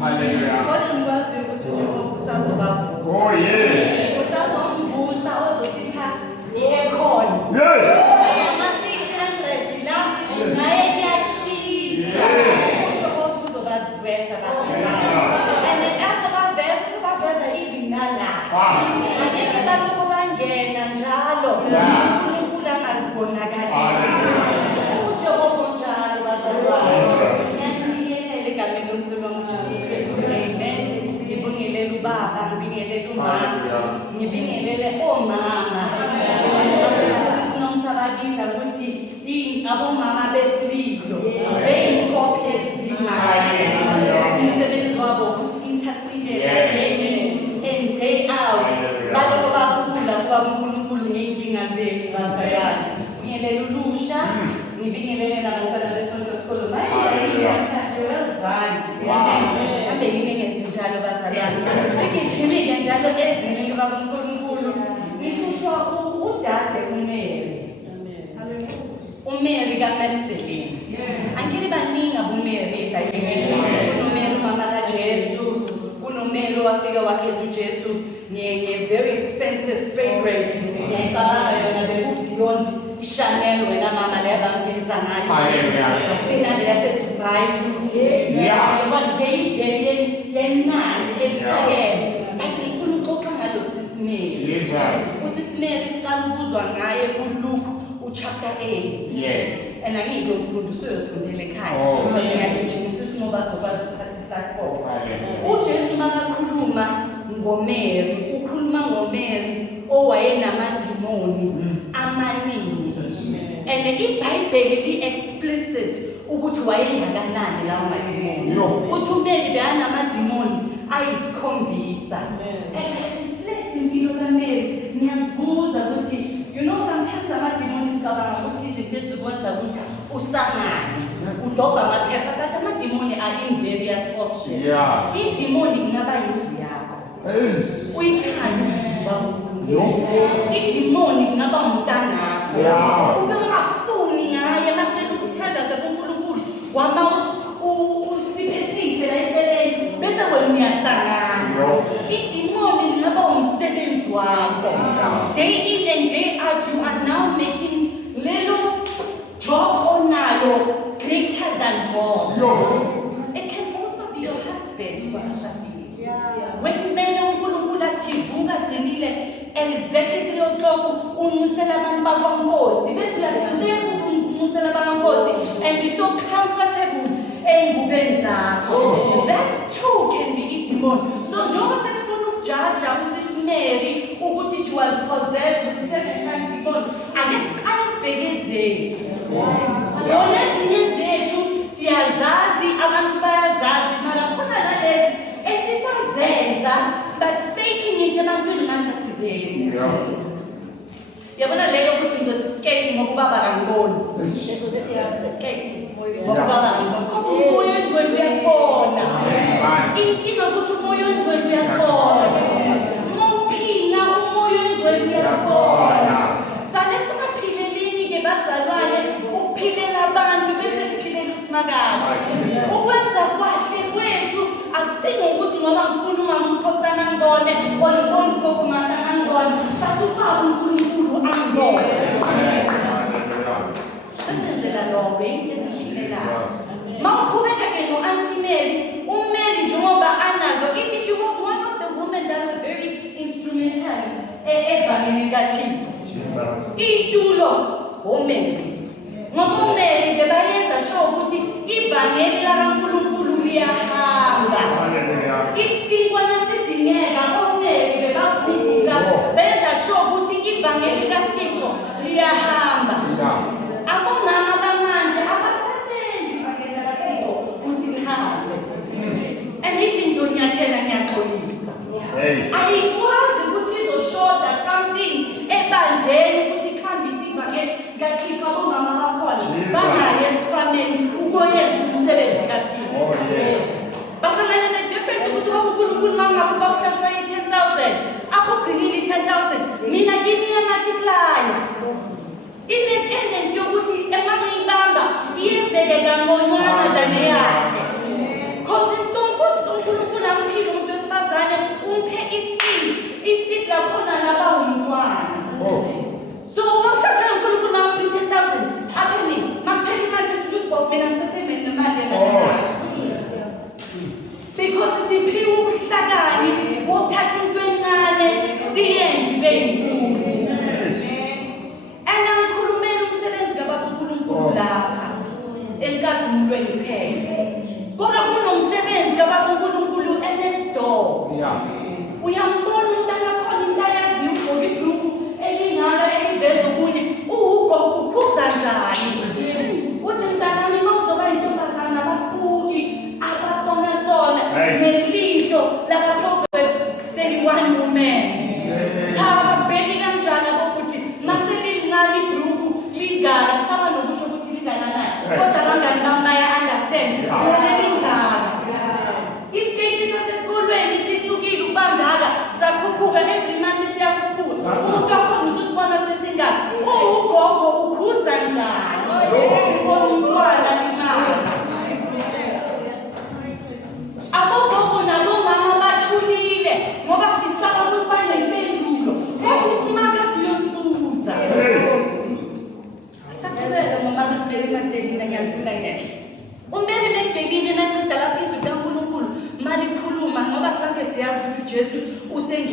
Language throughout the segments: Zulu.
Hallelujah. Kodwa ngikwazi ukuthi uJehova usazobavusa. Oh yes. Usazomvusa ozosipha i-aircon. Ama-600 la naye kuyashisa. uJehova uzobaveza and azobaveza uzobaveza even nalapho. Angeke balokhu bangena njalo. uNkulunkulu angazibonakalisi. uJehova njalo bazalwane. Ngiyabingelela egameni loNkulunkulu uJesu Kristu. Amen. Ngibingelele ubaba, ngibingelele umama, ngibingelele omama. Sinomsababiza ukuthi abomama besililo beyinkophe ezimayo. Umsebenzi wabo ukuthi intercede and day out. Baloko babula kuba uNkulunkulu ngeyinkinga zethu bazalwane. Ngibingelele ulusha, ngibingelele nabantwana besonto sikolo. Well done. Kambe yini ngezinjalo bazalwane. Sigijimile njalo ezimini kaNkulunkulu. Ngisho udade uMary. uMary kaMagdalene. Angike baningi aboMary eBhayibhelini. kunoMary umama kaJesu, kunoMary wafika wakhetha uJesu nge-very expensive fragrant. Ngiyayicabanga yona bekubeyond iChanel wena mama le abangisa ngayo. Sina le yaseDubai futhi. Yebo beyivele yenani ephakeme. Athi ngifuna ukuxoxa ngalo sisimeli. Usisimeli siqala ukuzwa ngaye kuLuke chapter 8. Yes. And angike umfundisi uyosifundela ekhaya. Because ngiyagijimisa isinqoba sokwazi ukuthatha i-platform. uJesu makakhuluma ngoMary, ukhuluma ngoMary owayenamadimoni amaningi. And iBhayibheli li-explicit ukuthi wayengakanani lawo madimoni. Uthi uMary bekanamadimoni ayisikhombisa. Reflect impilo kaMary. Ngiyazibuza ukuthi sometimes amadimoni sicabanga ukuthi izinto ezikwenza ukuthi usangane udobha amaphepha, but amadimoni are in various options. Idimoni kungaba yindlu yakho, uyithanda ukuba uNkulunkulu. Idimoni kungaba umntanakho, ungafuni ngaye makumele ukuthandaze kuNkulunkulu wama usiphe la empeleni bese wena uyasangana. Idimoni lingaba umsebenzi wakho. Day in and day out you are now making little job onayo greater than God. It can also be your husband. When kumele uNkulunkulu athi vuka gcinile exactly 3 o'clock unyusela abantu bakwaNkosi bese uyahluleka ukunyusela bakwaNkosi and be so comfortable ey'ngubeni zakho. That too can be idemon. So njengoba sesifuna ukujaja uSisimeli ukuthi she was possessed with 7 demon, ake siqale sibheke zethu. Zona ezinye zethu siyazazi, abantu bayazazi, mara khona nalezi esisazenza but faking it ebantwini ngathi asizenzi. Yabona leyo ukuthi ngizothi skate ngoba ubaba kangiboni. Skate ngoba ubaba kangiboni. Kodwa umoya wengcwele uyabona. Inkinga ukuthi umoya wengcwele uyabona. Ngophinga umoya wengcwele uyabona. Sale singaphilelini ke bazalwane ukuphilela abantu bese siphilela usimakade. Ukwenza kwahle kwethu akusingo ukuthi ngoba ngifuna ungamkhosana ngibone olibona ugokumata ngibone but ubaba uNkulunkulu angibone. Senzela lokho ezishilelayo. Mawuqhubeka ke no-Auntie Mary, uMary njengoba anazo ithi she was one of the women that were very instrumental evangeli kaThixo. Itulo uMary. Ngoba uMary bebayenza sure ukuthi ivangeli lakaNkulunkulu liyahamba. Isikwa nasidingeka oMary bebavuka benza sure ukuthi ivangeli kaThixo liyahamba. Abomama bamanje abasebenzi ivangeli lakaThixo ukuthi lihambe. And even Donyathela ngiyaxolisa. Ayikwazi ukuthi izoshoda something ebandleni ukuthi ikhambise ivangeli kaThixo abomama bakhona bangaye esikhwameni ukoyenza umsebenzi kaThixo. Basalana the difference ukuthi uNkulunkulu mangakuba kuhlatshwa i-10,000 apho ugcinile i-10,000 mina kimi multiply. Ine-tendency yokuthi emangiyibamba iyenzeke kangconywana than eyakhe. Cause uNkulunkulu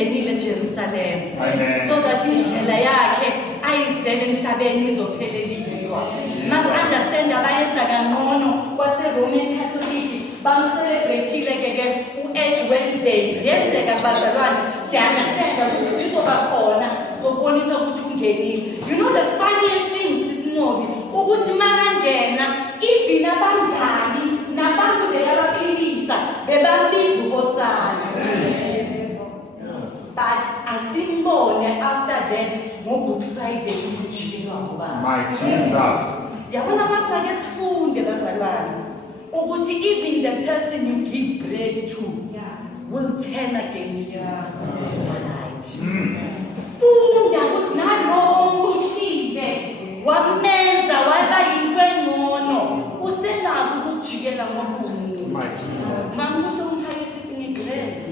usengenile eJerusalem. Amen. So that indlela yakhe ayizele emhlabeni izopheleliswa. Must understand abayenza kangcono kwase-Roman Catholic bamcelebrate-ile ke u-Ash Wednesdays. Yenzeka bazalwane siya-understand ukuthi zizoba khona zokubonisa ukuthi ungenile. You know the funniest thing sisinobi ukuthi makangena even abangani nabantu bekabaphilisa bebambiza uHosana. But asimbone after that ngo-Good Friday ukuthi ujikelwa ngubani. My Jesus. Yabona masake sifunde bazalwane ukuthi even the person you give bread to will turn against you. Is right. Funda ukuthi nalo ombuthile wamenza wala yinto engcono usenako ukujikela ngomuntu. My Jesus. Mangisho umphakisithi ngigrade.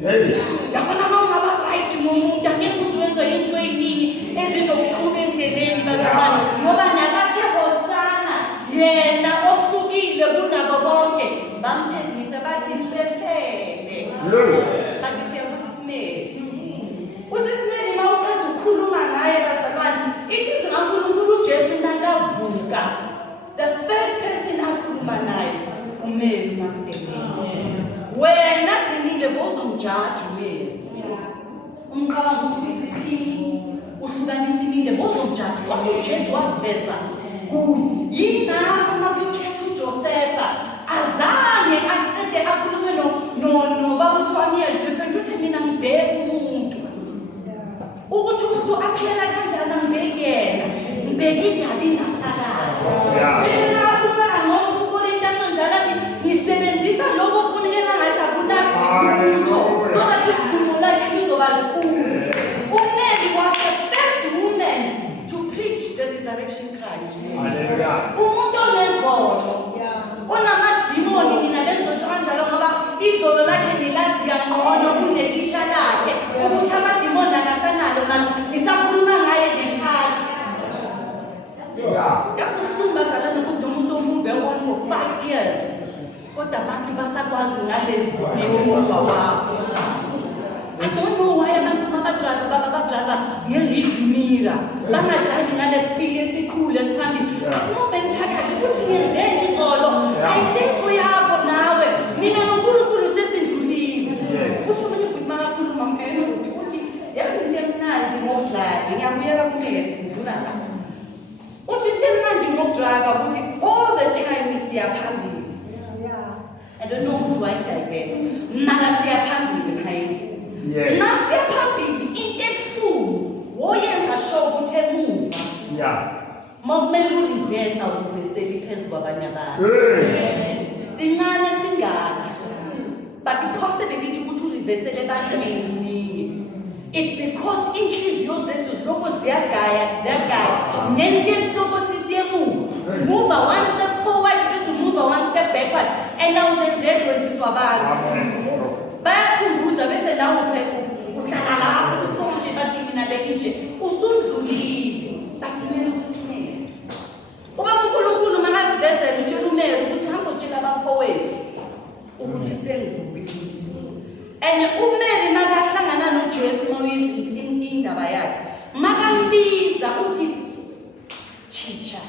Hey. Yabona mawungaba right ngomuntu angeke uzwenze into eyiningi ezizokuqhubeka endleleni bazalwane ngoba nabathe Hosana yena ohlukile kunabo bonke bamthengisa bathi mpethele. Bathi siyabuza isimeli. Usisimeli mawuqeda ukukhuluma ngaye bazalwane ithi ngaNkulunkulu uJesu nakavuka the first person akhuluma naye uMary Magdalene. Wena gcinile bozomjaji uMary. Umqabanga ukuthi isiphini uhlukanisa iminde bozomjaji kodwa uJesu waziveza kuye. Yingakho makukhetha uJosefa azange aqede akhulume no baba Samuel different uthi mina ngibheke umuntu. Ukuthi umuntu aphela kanjani angibheke yena. Ngibheke indaba ingaphakathi. Bese nakuba ngoba uKorinto asho njalo athi ngisebenzisa lokho okunikela ngathi akuna lutho. So that udumo lakhe lizoba likhulu. uMary was the first woman to preach the resurrection Christ. Hallelujah. Umuntu onezolo. Onamadimoni nina benzosho kanjalo ngoba izolo lakhe nilazi kangcono kunelisha lakhe ukuthi amadimoni akasanalo manje nisakhuluma ngaye ngephasi. Yakubuhlungu bazalwane ukuthi umuntu omube on for 5 years kodwa abantu basakwazi ngalevu ngemuva wakho. I don't know why abantu mabadrayiva babadrayiva nge-rear mirror bangadrayivi ngalesipili esikhulu esiphambili. Asinome phakathi ukuthi ngenzeni izolo ayisekho yakho nawe mina noNkulunkulu sesindlulile. Uthi omunye ubhuti makakhuluma ngena ukuthi yazi into emnandi ngokudlala ngiyabuyela kumina sindlula la. Uthi into emnandi ngokudrayiva ukuthi all the time siyaphambili. I don't know who I divert. Mara siyaphambili phayisi. Nasiyaphambili into ebuhlungu woyenza sure ukuthi emuva. Makumele ureverse awuveseli phezu kwabanye abantu. Sincane singaka. But possibility ukuthi ureversele ebantwini. It's because inhliziyo zethu ziloko ziyagaya nento esiloko sisiyemuva. Move one step forward bese move one step backward and now sezizwe abantu. Bayakhumbuza bese nawe uhlala lapho uqonje bathi mina beke nje usundlulile bathi kumele usimele. Uma uNkulunkulu mangazivesela utshela uMary ukuthi hamba utshela abafowethu ukuthi sengivukile. And uMary makahlangana noJesu mawuyisa indaba yakhe makambiza uthi teacher.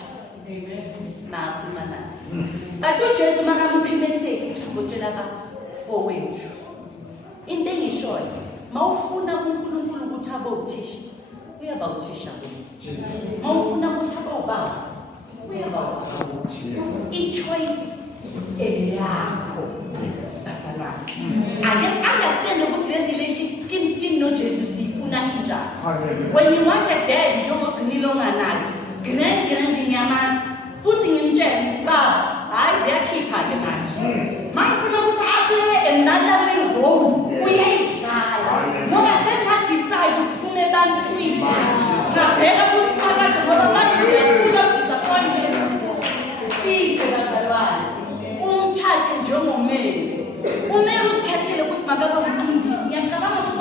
Nakhuluma naye. Bathi uJesu makamuphi message uthi hamba utshela abafowethu. Into engishoyo mawufuna uNkulunkulu ukuthi abe uthisha uyaba uthisha mawufuna ukuthi abe ubaba uyaba i-choice eyakho bazalwane. Ake understand ukuthi le relationship skin noJesu sifuna injani. When you want a dad njengogcinile onganayo grand ngiyamazi futhi ngimtshela ukuthi baba hayi ziyakhipha-ke manje mangifuna ukuthi aplay another role uyayidlala ngoba sengadecide ukuphume ebantwini ngabheka kusiqakade ngoba abantu uyafuna disappointment. Size bazalwane umthathe njengoMary. uMary uzikhethile ukuthi makabe umfundisi. Ngiyacabanga ukuthi